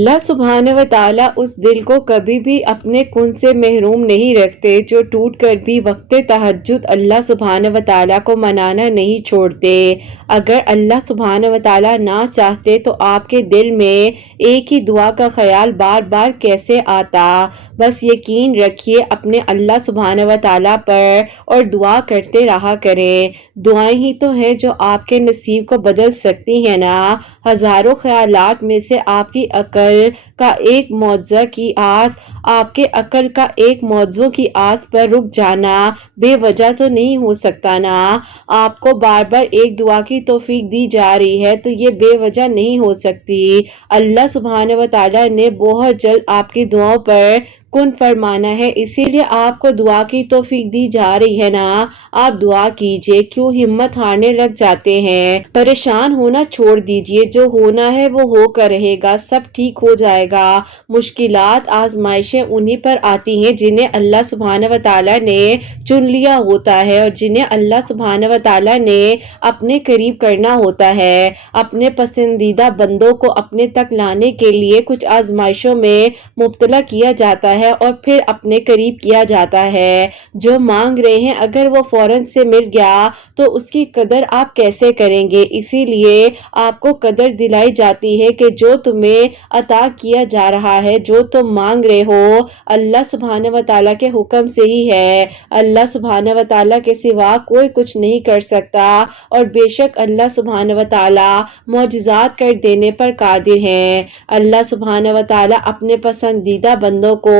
اللہ سبحانہ و تعالیٰ اس دل کو کبھی بھی اپنے کن سے محروم نہیں رکھتے جو ٹوٹ کر بھی وقت تہجد اللہ سبحانہ و تعالیٰ کو منانا نہیں چھوڑتے۔ اگر اللہ سبحانہ و تعالیٰ نہ چاہتے تو آپ کے دل میں ایک ہی دعا کا خیال بار بار کیسے آتا؟ بس یقین رکھیے اپنے اللہ سبحانہ و تعالیٰ پر اور دعا کرتے رہا کریں۔ دعائیں ہی تو ہیں جو آپ کے نصیب کو بدل سکتی ہیں نا۔ ہزاروں خیالات میں سے آپ کی عقل کا ایک موضوع کی آس پر رک جانا بے وجہ تو نہیں ہو سکتا نا۔ آپ کو بار بار ایک دعا کی توفیق دی جا رہی ہے تو یہ بے وجہ نہیں ہو سکتی۔ اللہ سبحانہ و تعالیٰ نے بہت جلد آپ کی دعاؤں پر کن فرمانا ہے، اسی لیے آپ کو دعا کی توفیق دی جا رہی ہے نا۔ آپ دعا کیجئے، کیوں ہمت ہارنے لگ جاتے ہیں؟ پریشان ہونا چھوڑ دیجئے، جو ہونا ہے وہ ہو کر رہے گا، سب ٹھیک ہو جائے گا۔ مشکلات آزمائشیں انہی پر آتی ہیں جنہیں اللہ سبحانہ و تعالیٰ نے چن لیا ہوتا ہے اور جنہیں اللہ سبحانہ و تعالیٰ نے اپنے قریب کرنا ہوتا ہے۔ اپنے پسندیدہ بندوں کو اپنے تک لانے کے لیے کچھ آزمائشوں میں مبتلا کیا جاتا ہے اور پھر اپنے قریب کیا جاتا ہے۔ جو مانگ رہے ہیں اگر وہ فوراً سے مل گیا تو اس کی قدر آپ کیسے کریں گے؟ اسی لیے آپ کو قدر دلائی جاتی ہے کہ جو تمہیں عطا کیا جا رہا ہے، جو تم مانگ رہے ہو، اللہ سبحانہ و تعالیٰ کے حکم سے ہی ہے۔ اللہ سبحانہ و تعالیٰ کے سوا کوئی کچھ نہیں کر سکتا اور بے شک اللہ سبحانہ و تعالیٰ معجزات کر دینے پر قادر ہیں۔ اللہ سبحانہ و تعالیٰ اپنے پسندیدہ بندوں کو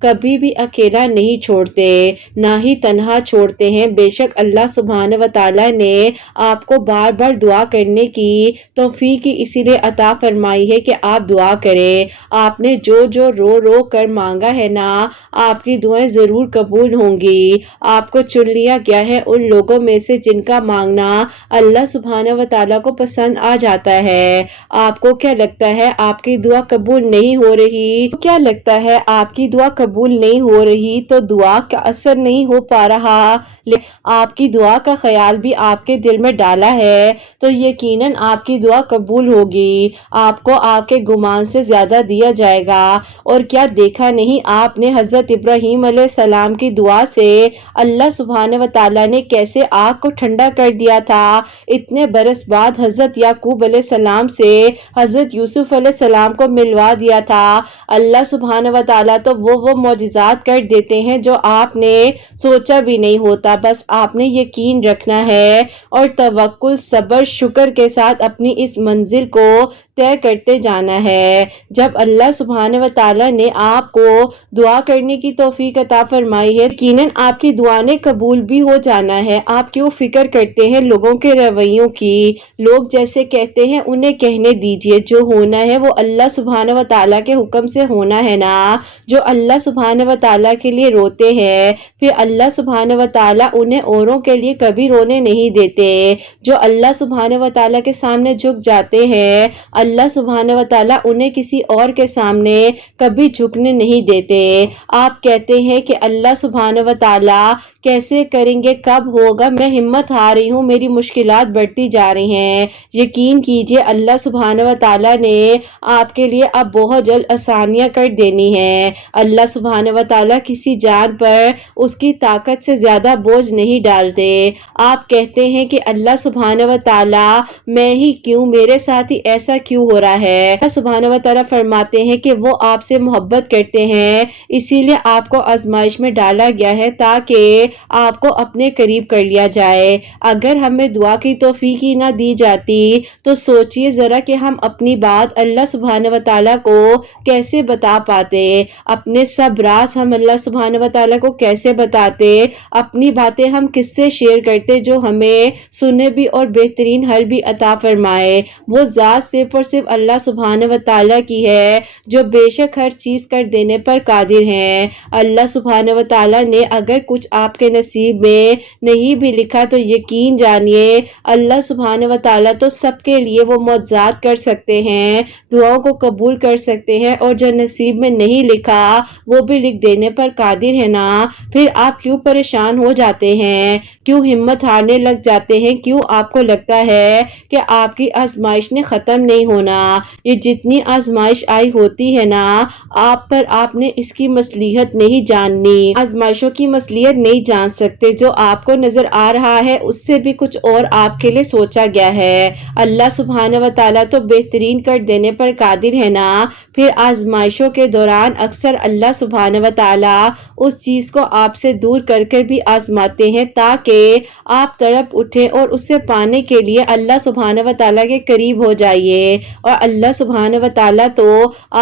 کبھی بھی اکیلا نہیں چھوڑتے، نہ ہی تنہا چھوڑتے ہیں۔ بے شک اللہ سبحانہ و تعالیٰ نے آپ کو بار بار دعا کرنے کی توفیق اسی لیے عطا فرمائی ہے کہ آپ دعا کریں۔ آپ نے جو رو کر مانگا ہے نا، آپ کی دعائیں ضرور قبول ہوں گی۔ آپ کو چن لیا گیا ہے ان لوگوں میں سے جن کا مانگنا اللہ سبحانہ و تعالیٰ کو پسند آ جاتا ہے۔ آپ کو کیا لگتا ہے آپ کی دعا قبول نہیں ہو رہی؟ دعا قبول نہیں ہو رہی تو دعا کا اثر نہیں ہو پا رہا، آپ کی دعا کا خیال بھی آپ کے دل میں ڈالا ہے تو یقیناً آپ کی دعا قبول ہوگی۔ آپ کو آپ کے گمان سے زیادہ دیا جائے گا۔ اور کیا دیکھا نہیں آپ نے حضرت ابراہیم علیہ السلام کی دعا سے اللہ سبحانہ و تعالیٰ نے کیسے آگ کو ٹھنڈا کر دیا تھا؟ اتنے برس بعد حضرت یعقوب علیہ السلام سے حضرت یوسف علیہ السلام کو ملوا دیا تھا۔ اللہ سبحانہ و تعالیٰ تو وہ معجزات کر دیتے ہیں جو آپ نے سوچا بھی نہیں ہوتا۔ بس آپ نے یقین رکھنا ہے اور توکل، صبر، شکر کے ساتھ اپنی اس منزل کو طے کرتے جانا ہے۔ جب اللہ سبحانہ و تعالیٰ نے آپ کو دعا کرنے کی توفیق عطا فرمائی ہے، یقیناً آپ کی دعا نے قبول بھی ہو جانا ہے۔ آپ کیوں فکر کرتے ہیں لوگوں کے رویوں کی؟ لوگ جیسے کہتے ہیں انہیں کہنے دیجئے، جو ہونا ہے وہ اللہ سبحانہ و تعالیٰ کے حکم سے ہونا ہے نا۔ جو اللہ سبحانہ و تعالیٰ کے لیے روتے ہیں پھر اللہ سبحانہ و تعالیٰ انہیں اوروں کے لیے کبھی رونے نہیں دیتے۔ جو اللہ سبحانہ و تعالیٰ کے سامنے جھک جاتے ہیں، اللہ سبحانہ و تعالیٰ انہیں کسی اور کے سامنے کبھی جھکنے نہیں دیتے۔ آپ کہتے ہیں کہ اللہ سبحانہ و تعالیٰ کیسے کریں گے، کب ہوگا، میں ہمت ہار رہی ہوں، میری مشکلات بڑھتی جا رہی ہیں۔ یقین کیجئے اللہ سبحانہ و تعالیٰ نے آپ کے لیے اب بہت جلد آسانیاں کر دینی ہیں۔ اللہ سبحانہ و تعالیٰ کسی جان پر اس کی طاقت سے زیادہ بوجھ نہیں ڈالتے۔ آپ کہتے ہیں کہ اللہ سبحانہ و تعالیٰ میں ہی کیوں، میرے ساتھ ہی ایسا کیوں ہو رہا ہے؟ اللہ سبحانہ و تعالیٰ فرماتے ہیں کہ وہ آپ سے محبت کرتے ہیں، اسی لیے آپ کو آزمائش میں ڈالا گیا ہے تاکہ آپ کو اپنے قریب کر لیا جائے۔ اگر ہمیں دعا کی توفیق ہی نہ دی جاتی تو سوچئے ذرا کہ ہم اپنی بات اللہ سبحانہ و تعالیٰ کو کیسے بتا پاتے، اپنے سب راز ہم اللہ سبحانہ و تعالیٰ کو کیسے بتاتے، اپنی باتیں ہم کس سے شیئر کرتے جو ہمیں سنے بھی اور بہترین حل بھی عطا فرمائے۔ وہ ذات صرف اور صرف اللہ سبحانہ و تعالیٰ کی ہے جو بے شک ہر چیز کر دینے پر قادر ہیں۔ اللہ سبحانہ و تعالیٰ نے اگر کچھ آپ کے نصیب میں نہیں بھی لکھا تو یقین جانیے اللہ سبحانہ و تعالیٰ تو سب کے لیے وہ معجزات کر سکتے ہیں، دعاؤں کو قبول کر سکتے ہیں، اور جو نصیب میں نہیں لکھا وہ بھی لکھ دینے پر قادر ہے نا۔ پھر آپ کیوں پریشان ہو جاتے ہیں، کیوں ہمت ہارنے لگ جاتے ہیں، کیوں آپ کو لگتا ہے کہ آپ کی آزمائش نے ختم نہیں ہونا. یہ جتنی آزمائش آئی ہوتی ہے نا آپ پر، آپ نے اس کی مصلحت نہیں جاننی. آزمائشوں کی مصلحت نہیں جان سکتے. جو آپ کو نظر آ رہا ہے اس سے بھی کچھ اور آپ کے لیے سوچا گیا ہے. اللہ سبحانہ و تعالیٰ تو بہترین کر دینے پر قادر ہے نا. پھر آزمائشوں کے دوران اکثر اللہ سبحانہ و تعالیٰ اس چیز کو آپ سے دور کر کر بھی آزماتے ہیں تاکہ آپ تڑپ اٹھیں اور اسے پانے کے لیے اللہ سبحانہ و تعالیٰ کے قریب ہو جائیے. اور اللہ سبحانہ و تعالیٰ تو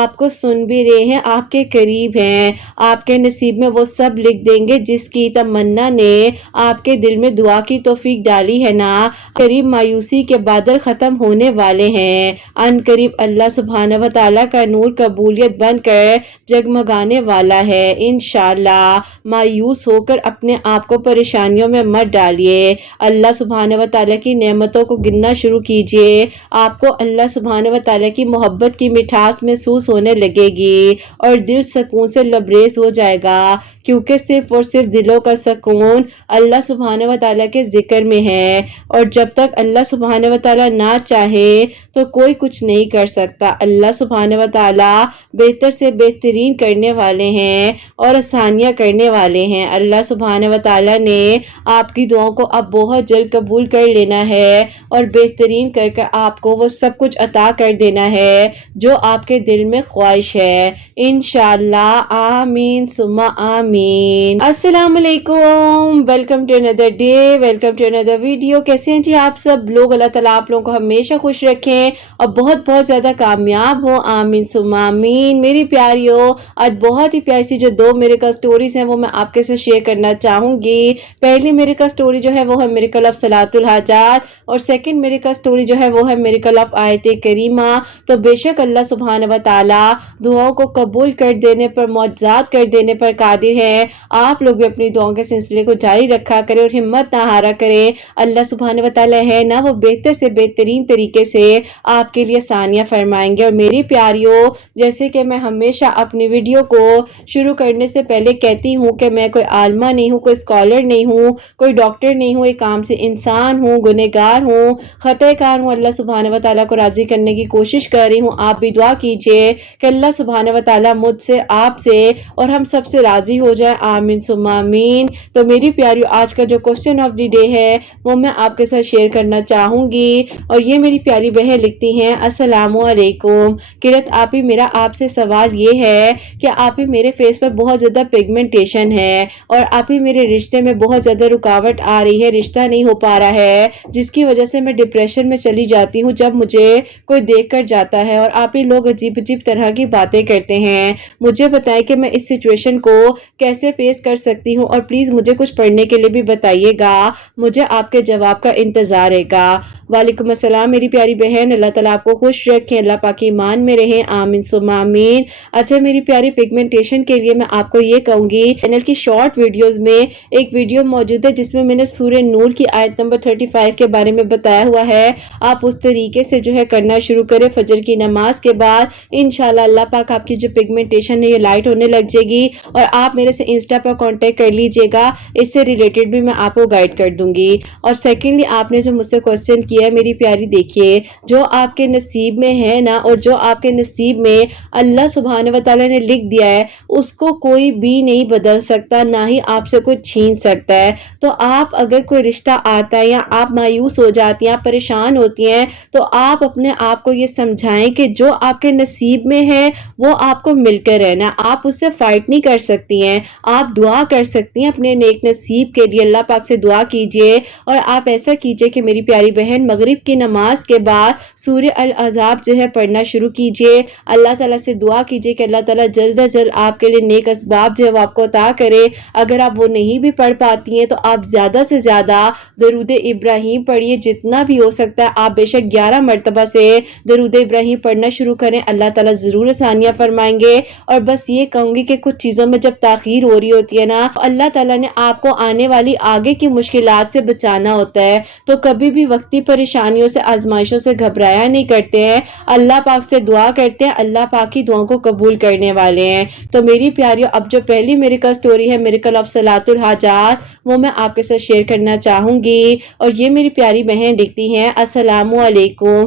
آپ کو سن بھی رہے ہیں، آپ کے قریب ہیں. آپ کے نصیب میں وہ سب لکھ دیں گے جس کی تمنا نے آپ کے دل میں دعا کی توفیق ڈالی ہے نا. قریب مایوسی کے بادل ختم ہونے والے ہیں. ان قریب اللہ سبحانہ و تعالیٰ کا نور قبولیت بن کر جگمگانے والا ہے. انشاءاللہ مایوس ہو کر اپنے آپ کو پریشانیوں میں مت ڈالیے. اللہ سبحانہ و تعالیٰ کی نعمتوں کو گننا شروع کیجئے. آپ کو اللہ سبحانہ و تعالیٰ کی محبت کی مٹھاس محسوس ہونے لگے گی اور دل سکون سے لبریز ہو جائے گا، کیونکہ صرف اور صرف دلوں کا سکون اللہ سبحانہ و تعالیٰ کے ذکر میں ہے. اور جب تک اللہ سبحانہ و تعالیٰ نہ چاہے تو کوئی کچھ نہیں کر سکتا. اللہ سبحانہ و تعالیٰ بہتر سے بہترین کرنے والے ہیں اور آسانیاں کرنے والے ہیں. اللہ سبحانہ و تعالیٰ نے آپ کی دعاؤں کو اب بہت جلد قبول کر لینا ہے اور بہترین کر کے آپ کو وہ سب کچھ عطا کر دینا ہے جو آپ کے دل میں خواہش ہے. انشاءاللہ آمین ثم آمین. السلام علیکم، welcome to another day, welcome to another video. کیسے ہیں جی آپ سب لوگ؟ اللہ تعالیٰ آپ لوگوں کو ہمیشہ خوش رکھیں اور بہت بہت زیادہ کامیاب ہو. آمین ثم آمین. میری پیاریوں، آج بہت ہی پیاری سی جو دو میریکل سٹوریز ہیں وہ میں آپ کے ساتھ شیئر کرنا چاہوں گی. پہلی میریکل سٹوری جو ہے وہ ہے میریکل آف صلاۃ الحاجات اور سیکنڈ میریکل سٹوری جو ہے وہ ہے میریکل آف آیت کریمہ. تو بے شک اللہ سبحانہ و تعالیٰ دعاؤں کو قبول کر دینے پر، معجزات کر دینے پر قادر ہے. آپ لوگ بھی اپنی دعاؤں کے سلسلے کو جاری رکھا کریں اور ہمت نہ ہارا کریں. اللہ سبحانہ و تعالیٰ ہے نا وہ بہتر سے بہترین طریقے سے آپ کے لیے آسانیاں فرمائیں گے. اور میری پیاریوں، جیسے کہ میں ہمیشہ اپنی ویڈیو کو شروع کرنے سے پہلے کہتی ہوں کہ میں کوئی عالمہ نہیں ہوں، کوئی اسکالر نہیں ہوں، کوئی ڈاکٹر نہیں ہوں، ایک عام سے انسان ہوں، گنہگار ہوں، خطا کار ہوں. اللہ سبحانہ و تعالیٰ کو راضی کرنے کی کوشش کر رہی ہوں. آپ بھی دعا کیجئے کہ اللہ سبحانہ و تعالیٰ مجھ سے، آپ سے اور ہم سب سے راضی ہو جائے. آمین ثم آمین. تو میری پیاریوں، آج کا جو کوسچن آف دی ڈے ہے وہ میں آپ کے ساتھ شیئر کرنا چاہوں گی. اور یہ میری پیاری بہن لکھتی ہیں، السلام علیکم قرت آپی، میرا آپ سے سوال یہ ہے کہ آپی میرے فیس پر بہت زیادہ پگمنٹیشن ہے اور آپی میرے رشتے میں بہت زیادہ رکاوٹ آ رہی ہے، رشتہ نہیں ہو پا رہا ہے جس کی وجہ سے میں ڈپریشن میں چلی جاتی ہوں جب مجھے کوئی دیکھ کر جاتا ہے. اور آپی لوگ عجیب عجیب طرح کی باتیں کرتے ہیں. مجھے بتائیں کہ میں اس سچویشن کو کیسے فیس کر سکتی ہوں اور پلیز مجھے کچھ پڑھنے کے لیے بھی بتائیے گا. مجھے آپ کے جواب کا انتظار رہے گا. وعلیکم السلام میری پیاری بہن، اللہ تعالیٰ آپ کو خوش رکھیں، اللہ پاک ایمان میں رہیں. آمین ثم آمین. اچھا میری پیاری، پگمنٹیشن کے لیے میں آپ کو یہ کہوں گی، چینل کی شارٹ ویڈیوز میں ایک ویڈیو موجود ہے جس میں میں نے سورہ نور کی آیت نمبر 35 کے بارے میں بتایا ہوا ہے. آپ اس طریقے سے جو ہے کرنا شروع کریں فجر کی نماز کے بعد. انشاءاللہ اللہ پاک آپ کی جو پگمنٹیشن ہے یہ لائٹ ہونے لگ جائے گی. اور آپ میرے سے انسٹا پر کانٹیکٹ کر لیجئے گا، اس سے ریلیٹڈ بھی میں آپ کو گائیڈ کر دوں گی. اور سیکنڈلی آپ نے جو مجھ سے کوسچن کیا ہے میری پیاری، دیکھیے جو آپ کے نصیب میں ہے نا اور جو آپ کے نصیب میں اللہ سبحانہ و تعالیٰ نے لکھ دیا ہے اس کو کوئی بھی نہیں بدل سکتا، نہ ہی آپ سے کوئی چھین سکتا ہے. تو آپ اگر کوئی رشتہ آتا ہے یا آپ مایوس ہو جاتی ہیں، آپ پریشان ہوتی ہیں، تو آپ اپنے آپ کو یہ سمجھائیں کہ جو آپ کے نصیب میں ہے وہ آپ کو مل کر رہنا. آپ اس سے فائٹ نہیں کر سکتی ہیں، آپ دعا کر سکتی ہیں اپنے نیک نصیب کے لیے. اللہ پاک سے دعا کیجئے اور آپ ایسا کیجئے کہ میری پیاری بہن مغرب کی نماز کے بعد سورہ الاحزاب جو ہے پڑھنا شروع کیجئے. اللہ تعالیٰ سے دعا کیجئے کہ اللہ تعالیٰ جلد از جلد آپ کے لیے نیک اسباب جو ہے وہ آپ کو عطا کرے. اگر آپ وہ نہیں بھی پڑھ پاتی ہیں تو آپ زیادہ سے زیادہ درود ابراہیم پڑھیے، جتنا بھی ہو سکتا ہے. آپ بے شک 11 مرتبہ سے درود ابراہیم پڑھنا شروع کریں، اللہ تعالیٰ ضرور آسانیاں فرمائیں گے. اور بس یہ کہوں گی کہ کچھ چیزوں میں جب تاخیر ہو رہی ہوتی ہے نا، اللہ تعالیٰ نے آپ کو آنے والی آگے کی مشکلات سے بچانا ہوتا ہے. تو کبھی بھی وقتی پریشانیوں سے، آزمائشوں سے گھبرایا نہیں کرتے ہیں، اللہ پاک سے دعا کرتے ہیں، اللہ پاک کی دعاؤں کو قبول کرنے والے ہیں. تو میری پیاریوں، اب جو پہلی میریکل سٹوری ہے میریکل آف صلاۃ الحاجات وہ میں آپ کے ساتھ شیئر کرنا چاہوں گی. اور یہ میری پیاری بہن لکھتی ہیں، السلام علیکم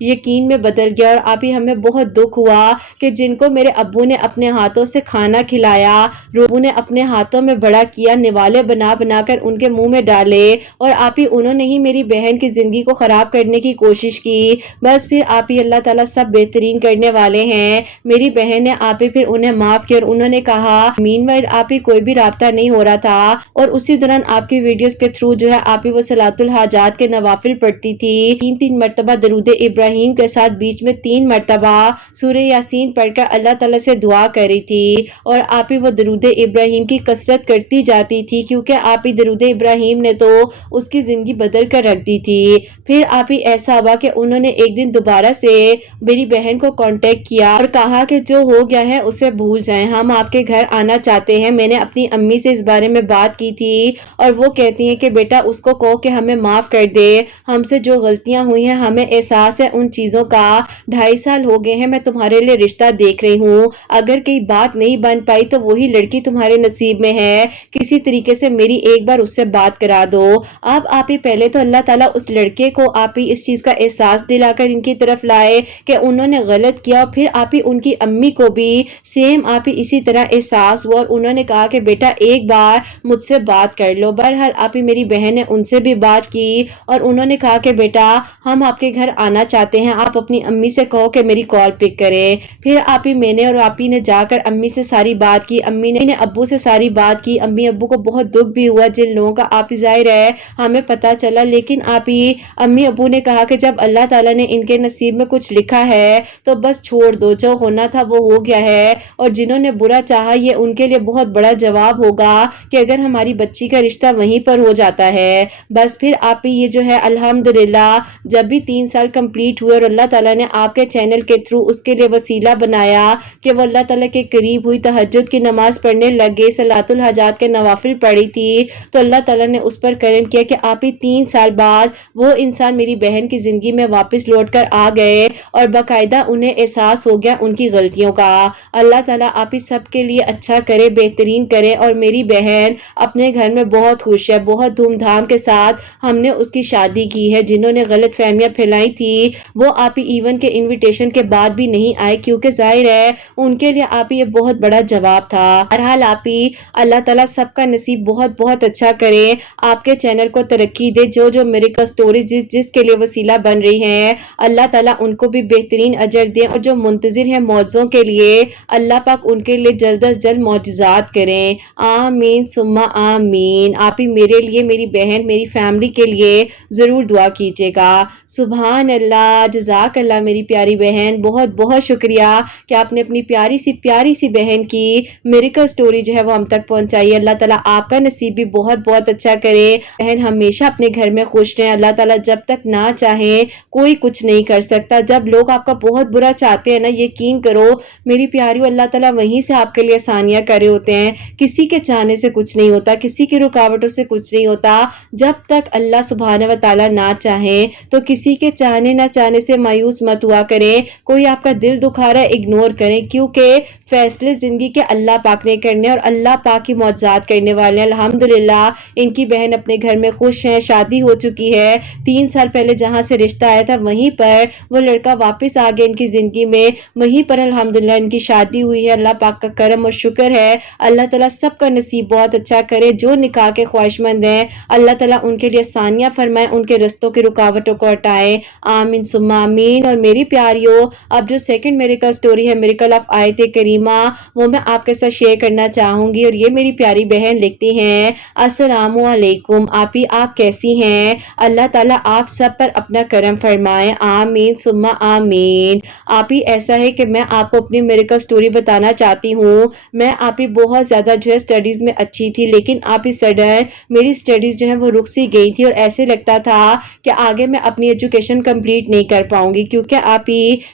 یقین میں بدل گیا اور آپ ہی ہمیں بہت دکھ ہوا کہ جن کو میرے ابو نے اپنے ہاتھوں سے کھانا کھلایا، ابو نے اپنے ہاتھوں میں بڑا کیا، نوالے بنا بنا کر ان کے منہ میں ڈالے اور آپ ہی انہوں نے ہی میری بہن کی زندگی کو خراب کرنے کی کوشش کی۔ بس پھر آپ ہی اللہ تعالیٰ سب بہترین کرنے والے ہیں۔ میری بہن نے آپ ہی پھر انہیں معاف کیا اور انہوں نے کہا مین وائل آپ ہی کوئی بھی رابطہ نہیں ہو رہا تھا اور اسی دوران آپ کی ویڈیوز کے تھرو جو ہے آپ ہی وہ صلاۃ الحاجات کے نوافل پڑھتی تھی، تین مرتبہ درود ابراہیم کے ساتھ بیچ میں 3 مرتبہ سورہ یاسین پڑھ کر اللہ تعالیٰ سے دعا کری تھی اور آپ ہی وہ درود ابراہیم کی کثرت کرتی جاتی تھی کیونکہ آپ ہی درود ابراہیم نے تو اس کی زندگی بدل کر رکھ دی تھی۔ پھر آپ ہی ایسا ہوا کہ انہوں نے ایک دن دوبارہ سے میری بہن کو کانٹیکٹ کیا اور کہا کہ جو ہو گیا ہے اسے بھول جائیں، ہم آپ کے گھر آنا چاہتے ہیں۔ میں نے اپنی امی سے اس بارے میں بات کی تھی اور وہ کہتی ہیں کہ بیٹا اس کو کہو کہ ہمیں معاف کر دے، ہم سے جو غلطیاں ہوئی ہیں ہمیں احساس ہے ان چیزوں کا، 2.5 سال ہو گئے ہیں میں تمہارے لیے رشتہ دیکھ رہی ہوں، اگر کئی بات نہیں بن پائی تو وہی لڑکی تمہارے نصیب میں ہے، کسی طریقے سے میری ایک بار اس سے بات کرا دو۔ اب آپ ہی پہلے تو اللہ تعالیٰ اس لڑکے کو آپ ہی اس چیز کا احساس دلا کر ان کی طرف لائے کہ انہوں نے غلط کیا، اور پھر آپ ہی ان کی امی کو بھی سیم آپ ہی اسی طرح احساس ہوا اور انہوں نے کہا کہ بیٹا ایک بار مجھ سے بات کر لو۔ بہرحال آپ ہی میری بہن نے ان سے بھی بات کی اور انہوں نے کہا کہ بیٹا ہم آپ کے گھر آنا چاہتے ہیں، آپ اپنی امی سے کہو کہ میری کال پک کرے۔ پھر آپ ہی میں نے اور آپ ہی نے جا کر امی سے ساری بات کی، امی نے ابو سے ساری بات کی، امی ابو کو بہت دکھ بھی ہوا جن لوگوں کا آپ ہی ظاہر ہے ہمیں پتا چلا، لیکن آپ ہی امی ابو نے کہا کہ جب اللہ تعالیٰ نے ان کے نصیب میں کچھ لکھا ہے تو بس چھوڑ دو، جو ہونا تھا وہ ہو گیا ہے، اور جنہوں نے برا چاہا یہ ان کے لیے بہت بڑا جواب ہوگا کہ اگر ہماری بچی کا رشتہ وہیں پر ہو جاتا ہے۔ بس پھر آپ ہی یہ جو ہے الحمدللہ جب بھی 3 سال کمپلیٹ ہوئے اور اللہ تعالیٰ نے آپ کے چینل کے تھرو اس کے لیے وسیلہ بنایا کہ وہ اللہ تعالیٰ کے قریب ہوئی، تہجد کی نماز پڑھنے لگ گئی، صلاۃ الحاجات کے نوافل پڑھی تھی، تو اللہ تعالیٰ نے اس پر کرم کیا کہ آپ ہی 3 سال بعد وہ انسان میری بہن کی زندگی میں واپس لوٹ کر آ گئے اور باقاعدہ انہیں احساس ہو گیا ان کی غلطیوں کا۔ اللہ تعالیٰ آپ ہی سب کے لیے اچھا کرے، بہترین کرے، اور میری بہن اپنے گھر میں بہت خوش ہے، بہت دھوم دھام کے ساتھ ہم نے اس کی شادی کی ہے۔ جنہوں نے غلط فہمیاں پھیلائی تھی وہ آپ ہی ایون کے انویٹیشن کے بعد بھی نہیں آئے کیونکہ ظاہر ہے ان کے لیے آپ ہی یہ بہت بڑا جواب تھا۔ بہرحال آپ ہی اللہ تعالیٰ سب کا نصیب بہت بہت اچھا کرے، آپ کے چینل کو ترقی دے، جو میریکل سٹوریز جس کے لیے وسیلہ بن رہی ہیں اللہ تعالیٰ ان کو بھی بہترین اجر دے، اور جو منتظر ہیں معجزوں کے لیے اللہ پاک ان کے لیے جلد از جلد معجزات کریں، آمین ثم آمین۔ آپ ہی میرے لیے، میری بہن، میری فیملی کے لیے ضرور دعا کیجیے گا۔ سبحان اللہ، جزاک اللہ میری پیاری بہن، بہت بہت شکریہ کہ آپ نے اپنی پیاری سی بہن کی میریکل سٹوری جو ہے وہ ہم تک پہنچائی۔ اللہ تعالیٰ آپ کا نصیب بھی بہت بہت اچھا کرے، بہن ہمیشہ اپنے گھر میں خوش رہیں۔ اللہ تعالیٰ جب تک نہ چاہے کوئی کچھ نہیں کر سکتا، جب لوگ آپ کا بہت برا چاہتے ہیں نا، یقین کرو میری پیاریوں اللہ تعالیٰ وہیں سے آپ کے لیے آسانیاں کر رہے ہوتے ہیں۔ کسی کے چاہنے سے کچھ نہیں ہوتا، کسی کی رکاوٹوں سے کچھ نہیں ہوتا، جب تک اللہ سبحانہ و تعالیٰ نہ چاہے۔ تو کسی کے چاہنے نہ چاہنے سے مایوس مت ہوا کریں، کوئی آپ کا دل دکھا رہا ہے اگنور کریں، کیونکہ فیصلے زندگی کے اللہ پاک نے کرنے اور اللہ پاک کی معجزات کرنے والے ہیں۔ الحمدللہ ان کی بہن اپنے گھر میں خوش ہیں، شادی ہو چکی ہے، 3 سال پہلے جہاں سے رشتہ آیا تھا وہیں پر وہ لڑکا واپس آ گیا ان کی زندگی میں، وہیں پر الحمدللہ ان کی شادی ہوئی ہے۔ اللہ پاک کا کرم اور شکر ہے، اللہ تعالیٰ سب کا نصیب بہت اچھا کرے، جو نکاح کے خواہش مند ہیں اللہ تعالیٰ ان کے لیے آسانیاں فرمائے، ان کے رستوں کی رکاوٹوں کو ہٹائے، آمین ثم آمین۔ اور میری پیاریوں اب جو سیکنڈ میریکل سٹوری ہے، میریکل آف آیت کریمہ، وہ میں آپ کے ساتھ شیئر کرنا چاہوں گی، اور یہ میری پیاری بہن لکھتی ہیں السلام علیکم آپی، آپ کیسی ہیں؟ اللہ تعالیٰ آپ سب پر اپنا کرم فرمائے، آمین ثم آمین۔ آپی ایسا ہے کہ میں آپ کو اپنی میریکل سٹوری بتانا چاہتی ہوں، میں آپی بہت زیادہ جو ہے اسٹڈیز میں اچھی تھی، لیکن آپی سڈن میری اسٹڈیز جو ہے وہ رک سی گئی تھی اور ایسے لگتا تھا کہ آگے میں اپنی ایجوکیشن کمپلیٹ نہیں کر پاؤں گی، کیونکہ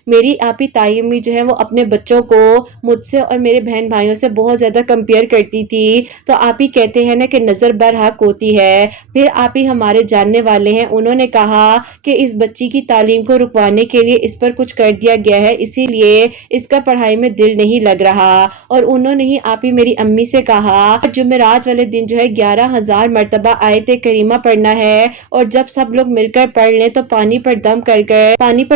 میری تائی امی جو ہے وہ اپنے بچوں کو مجھ سے اور میرے بہن بھائیوں سے بہت زیادہ کمپیئر کرتی تھی، تو آپ ہی کہتے ہیں نا کہ نظر برحق ہوتی ہے۔ پھر آپ ہی ہمارے جاننے والے ہیں، انہوں نے کہا کہ اس بچی کی تعلیم کو رکوانے کے لیے اس پر کچھ کر دیا گیا ہے، اسی لیے اس کا پڑھائی میں دل نہیں لگ رہا، اور انہوں نے ہی آپ ہی میری امی سے کہا جمعرات والے دن جو ہے 11,000 مرتبہ آیت کریمہ پڑھنا ہے، اور جب سب لوگ مل کر پڑھ لیں تو پانی پر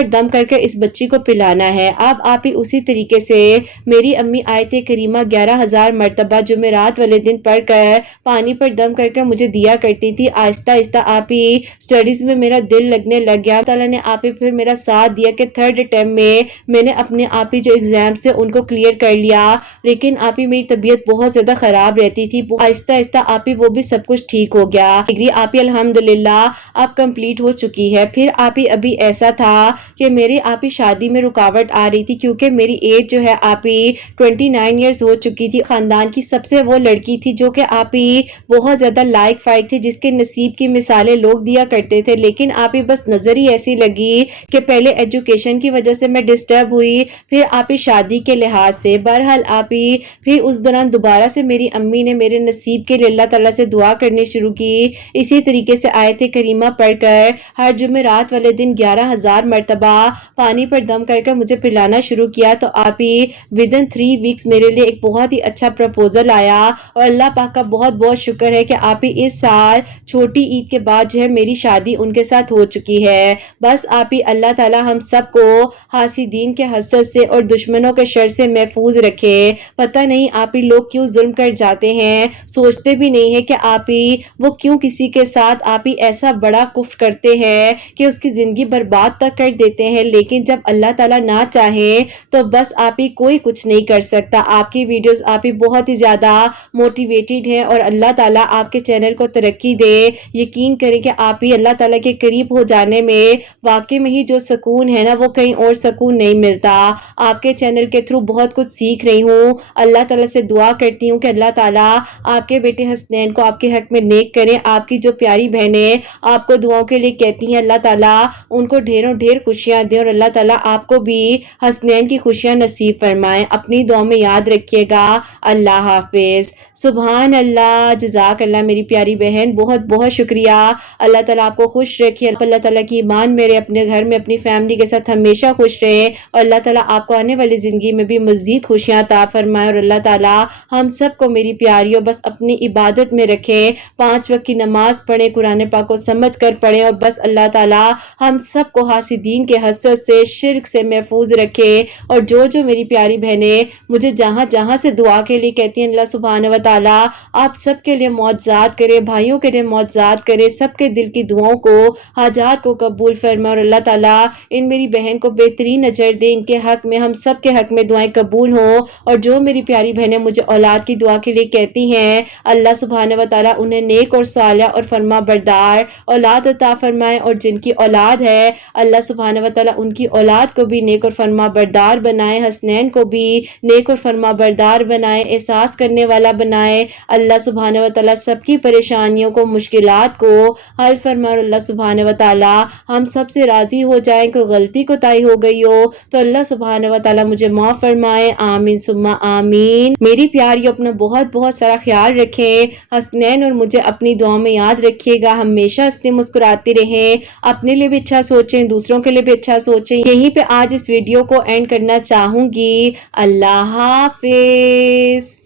دم کر کے اس بچی کو پلانا ہے۔ اب آپ ہی اسی طریقے سے میری امی آیت کریمہ 11,000 مرتبہ جمعرات والے دن پڑھ کر پانی پر دم کر کے مجھے دیا کرتی تھی۔ آہستہ آہستہ آپ ہی اسٹڈیز میں میرا دل لگنے لگ گیا۔ اللہ تعالیٰ نے آپ ہی پھر میرا ساتھ دیا کہ 3rd اٹیمپٹ میں نے اپنے آپ ہی جو ایگزامز تھے ان کو کلیئر کر لیا، لیکن آپ ہی میری طبیعت بہت زیادہ خراب رہتی تھی۔ آہستہ آہستہ آپ ہی وہ بھی سب کچھ ٹھیک ہو گیا۔ ڈگری آپ ہی الحمدللہ اب کمپلیٹ ہو چکی ہے۔ پھر آپ ہی ابھی ایسا تھا کہ میری آپ ہی شادی میں رکاوٹ آ رہی تھی، کیونکہ میری ایج جو ہے آپ ہی 29 ایئرز ہو چکی تھی۔ خاندان کی سب سے وہ لڑکی تھی جو کہ آپ ہی بہت زیادہ لائق فائق تھی، جس کے نصیب کی مثالیں لوگ دیا کرتے تھے، لیکن آپ ہی بس نظر ہی ایسی لگی کہ پہلے ایجوکیشن کی وجہ سے میں ڈسٹرب ہوئی، پھر آپ ہی شادی کے لحاظ سے۔ بہرحال آپ ہی پھر اس دوران دوبارہ سے میری امی نے میرے نصیب کے لیے اللہ تعالیٰ سے دعا کرنی شروع کی۔ اسی طریقے سے آیت کریمہ پڑھ کر ہر جمعرات والے دن 11,000 مرتبہ پانی پر دم کر کے مجھے پلانا شروع کیا، تو آپ ہی ودن 3 ویکس میرے لیے ایک بہت ہی اچھا پروپوزل آیا، اور اللہ پاک کا بہت بہت شکر ہے کہ آپ ہی اس سال چھوٹی عید کے بعد جو ہے میری شادی ان کے ساتھ ہو چکی ہے۔ بس آپ ہی اللہ تعالیٰ ہم سب کو حاسدین کے حسد سے اور دشمنوں کے شر سے محفوظ رکھے۔ پتہ نہیں آپ ہی لوگ کیوں ظلم کر جاتے ہیں، سوچتے بھی نہیں ہے کہ آپ ہی وہ کیوں کسی کے ساتھ آپ ہی ایسا بڑا کفر کرتے ہیں کہ اس کی زندگی برباد تک کر دیتے ہیں، لیکن جب اللہ تعالیٰ نہ چاہے تو بس آپ ہی کوئی کچھ نہیں کر سکتا۔ آپ کی ویڈیوز آپ ہی بہت ہی زیادہ موٹیویٹڈ ہیں، اور اللہ تعالیٰ آپ کے چینل کو ترقی دے۔ یقین کریں کہ آپ ہی اللہ تعالیٰ کے قریب ہو جانے میں واقعی میں ہی جو سکون ہے نا، وہ کہیں اور سکون نہیں ملتا۔ آپ کے چینل کے تھرو بہت کچھ سیکھ رہی ہوں۔ اللہ تعالیٰ سے دعا کرتی ہوں کہ اللہ تعالیٰ آپ کے بیٹے حسنین کو آپ کے حق میں نیک کریں۔ آپ کی جو پیاری بہنیں آپ کو دعاؤں کے لیے کہتی ہیں، اللہ تعالیٰ ان کو ڈھیروں ڈھیر خوشیاں دے، اور اللہ تعالیٰ آپ کو بھی حسنین کی خوشیاں نصیب فرمائیں۔ اپنی دعاؤں میں یاد رکھیے گا۔ اللہ حافظ۔ سبحان اللہ، جزاک اللہ میری پیاری بہن، بہت بہت شکریہ۔ اللہ تعالیٰ آپ کو خوش رکھے، اللہ تعالیٰ کی ایمان میرے اپنے گھر میں اپنی فیملی کے ساتھ ہمیشہ خوش رہے، اور اللہ تعالیٰ آپ کو آنے والی زندگی میں بھی مزید خوشیاں عطا فرمائے، اور اللہ تعالیٰ ہم سب کو میری پیاریوں بس اپنی عبادت میں رکھیں، 5 وقت کی نماز پڑھیں، قرآن پاک کو سمجھ کر پڑھیں، اور بس اللہ تعالیٰ ہم سب کو حاسدین کے حسد سے، شرک سے محفوظ رکھے۔ اور جو میری پیاری بہنیں مجھے جہاں جہاں سے دعا کے لیے کہتی ہیں، اللہ سبحانہ و تعالیٰ آپ سب کے لیے معجزات کرے، بھائیوں کے لیے معجزات کرے، سب کے دل کی دعاؤں کو، حاجات کو قبول فرمائے، اور اللہ تعالیٰ ان میری بہن کو بہترین اجر دے، ان کے حق میں، ہم سب کے حق میں دعائیں قبول ہوں۔ اور جو میری پیاری بہنیں مجھے اولاد کی دعا کے لیے کہتی ہیں، اللہ سبحانہ و تعالیٰ انہیں نیک اور صالح اور فرما بردار اولاد عطا فرمائے، اور جن کی اولاد ہے اللہ سبحانہ و تعالیٰ ان کی اولاد کو بھی نیک اور فرما بردار بنائے، حسنین کو بھی نیک اور فرما بردار بنائے، احساس کرنے والا بنائے۔ اللہ سبحانہ و تعالیٰ سب کی پریشانیوں کو، مشکلات کو حل فرمائے، اور اللہ سبحانہ و تعالیٰ ہم سب سے راضی ہو جائیں۔ کوئی غلطی کوتاہی ہو گئی ہو تو اللہ سبحانہ و تعالیٰ مجھے معاف فرمائے، آمین ثم آمین۔ میری پیاریوں اپنا بہت بہت سارا خیال رکھیں، حسنین اور مجھے اپنی دعاؤں میں یاد رکھیے گا، ہمیشہ ہنستے مسکراتے رہیں، اپنے لیے بھی اچھا سوچیں، دوسروں کے لیے بھی اچھا سوچیں۔ یہیں پہ آج اس ویڈیو کو اینڈ کرنا چاہوں گی۔ اللہ حافظ۔